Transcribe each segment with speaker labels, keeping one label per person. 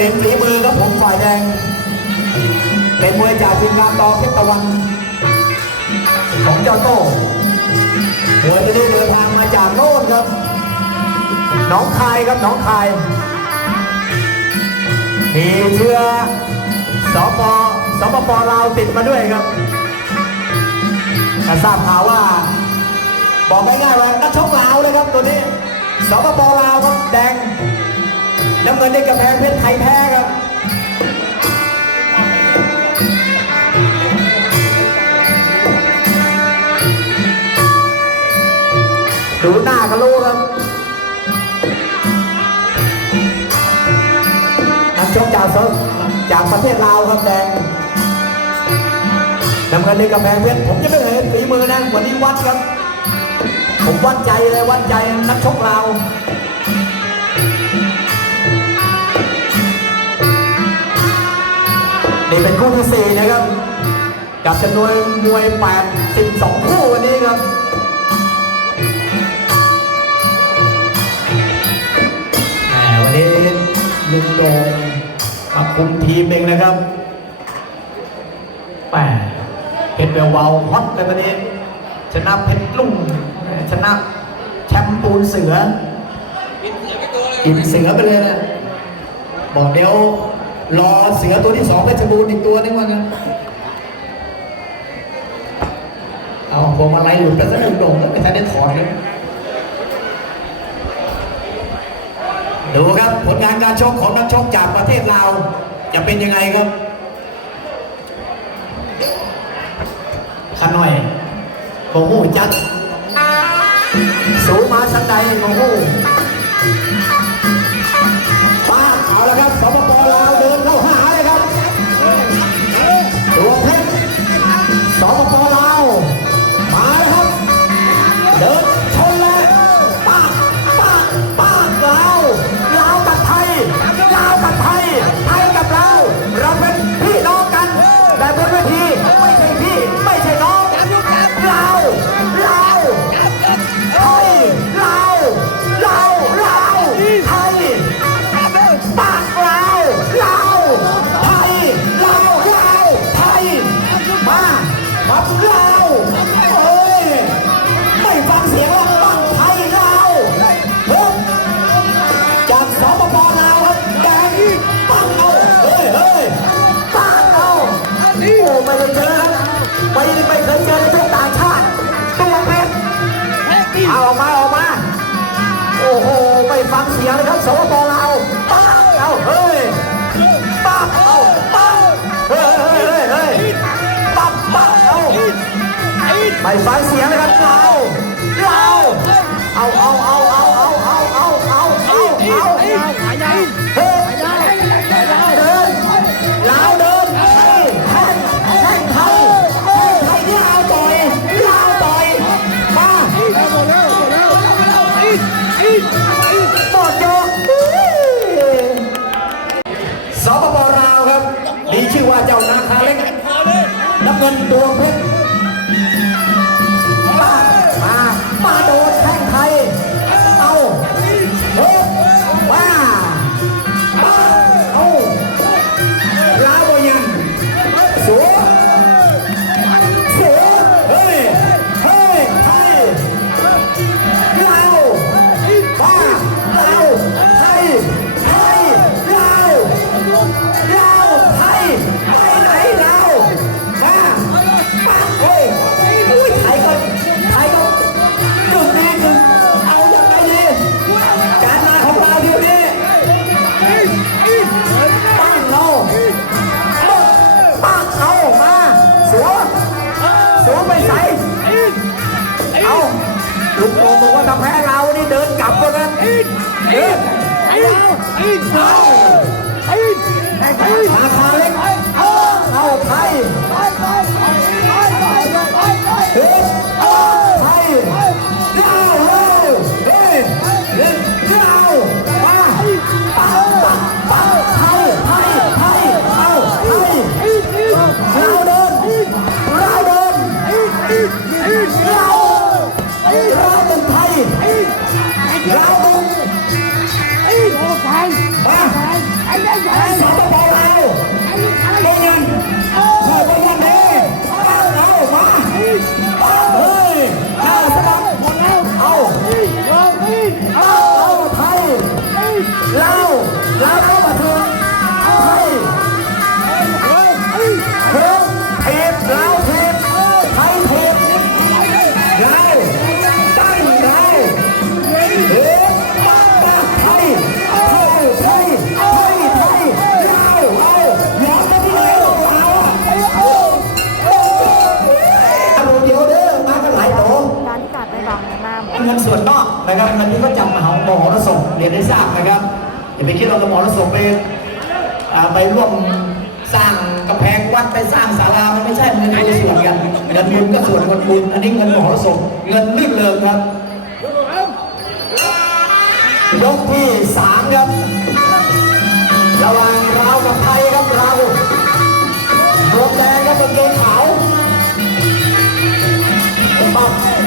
Speaker 1: เห็นฝีมือครับผมฝ่ายแดง เป็นมวยจากทีมงานดอเพชรตะวัน ของเจ้าโต้มวยที่ได้เดินทางมาจากโน่นครับน้องคายครับน้องคาย มีเชื้อสปสปปลาวติดมาด้วยครับแต่ทราบข่าวว่า บอกง่ายๆว่านักชกลาวเลยครับตัวนี้สปปลาวครับแดง น้ำเงินได้กระแพงเพชรไทยแท้ครับดูหน้าก็รู้ครับนักชกจากสจากประเทศลาวครับแดงน้ำเงินได้กระแพงเพชรผมยังไม่เคยเห็นฝีมือนะวันนี้วัดครับ ผมวัดใจเลยวัดใจนักชกลาว นี่เป็นคู่ที่สี่นะครับ กับจำนวนมวย8 12คู่วันนี้ครับแหมวันนี้ลุงโดงมาคุมทีมเองนะครับแหมเพชรเบลเวาฮอตเลยวันนี้ ชนะเพชรลุ่งชนะแชมป์ปูนเสือกินเสือไปเลยนะบอกเดี๋ยว รอเสือตัวที่สองเพชรบูรณ์อีกตัวนึงว่างั้นเอาพวงมาลัยหลุดไปซะหนึ่งโด่งแล้วไม่ทันได้ถอนเลยดูครับผลงานการชกของนักชกจากประเทศลาวจะเป็นยังไงครับขาน่อยโอ้โหจัดสูงมาสันใดโอ้โห เฮ้ยไม่ฟังเสียงแล้วปังไทยลาวเฮ้ยจากสปปลาวครับแดงปังเอาเฮ้ยเฮ้ยปังเอาโอ้ไม่ได้เจอครับไม่ได้ไม่เคยเจอในพวกต่างชาติตัวเพชรเอาออกมาออกมาโอ้โหไม่ฟังเสียงเลยครับสปปลาวป้ ไม่ฟังเสียงเลยครับลาวลาเอาเอาเอาเอาเอาเอาเอาเอาเอาเอาเฮ้ยเดินลาเดินเฮ้ยแท่งแท่งเท้าเฮ้ยไทยลาวต่อยลาวต่อยมาหมดยกสปปลาวครับมีชื่อว่าเจ้านาคาเล็กน้ำเงินดวงเพชร ไอ้ไอ้ไอ้ งินส่วนนอกนะครับเงินที่เขาจำมหาหมอรศเรียนได้ทราบนะครับอย่าไปคิดเราจะหมอรสพไปไปร่วมสร้างกำแพงวัดไปสร้างศาลามันไม่ใช่มันคนละส่วนกันเงินบุญก็ส่วนเงินบุญอันนี้เงินหมอรศเงินลื่นเริงครับยกที่สามครับระวัางราวกับไทยครับเราวรวมแดงครับเกงขาวปั๊บ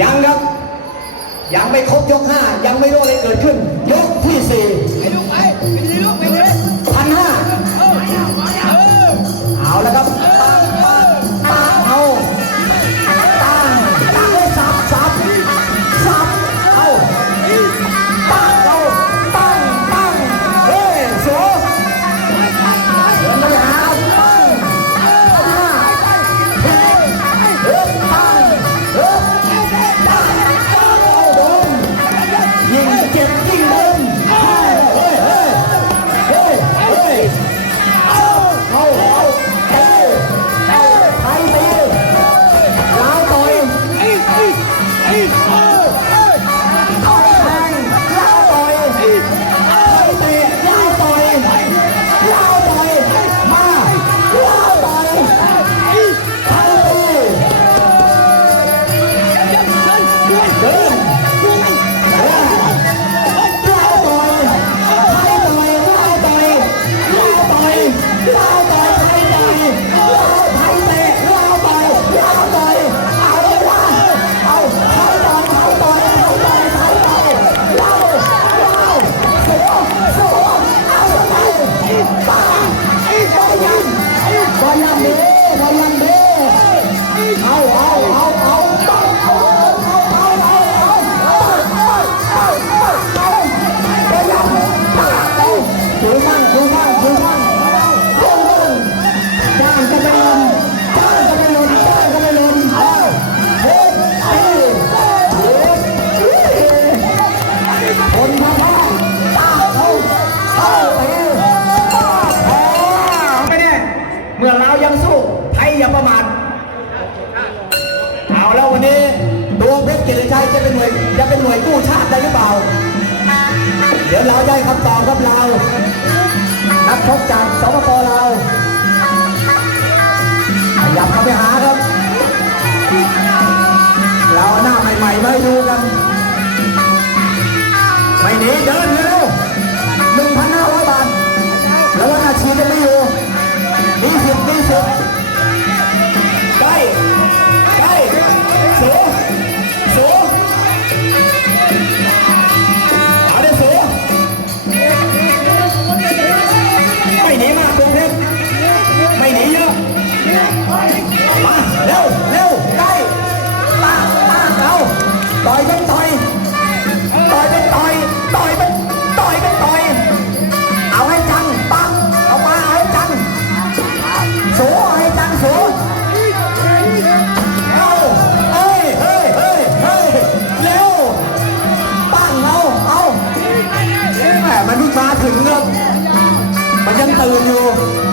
Speaker 1: ยังครับ ยังไม่ครบยกห้ายังไม่รู้อะไรเกิดขึ้น เอาแล้ววันนี้ตัวเพชรเกียรติชัยจะเป็นหน่วยจะเป็นหน่วยกู้ชาติได้หรือเปล่า เดี๋ยวเราได้คำตอบครับเรานักชกจากสปปเราขยับเข้าไปหาครับ เราหน้าใหม่ๆไว้ดูกัน ไม่หนีเดินเร็ว ตื่นอยู่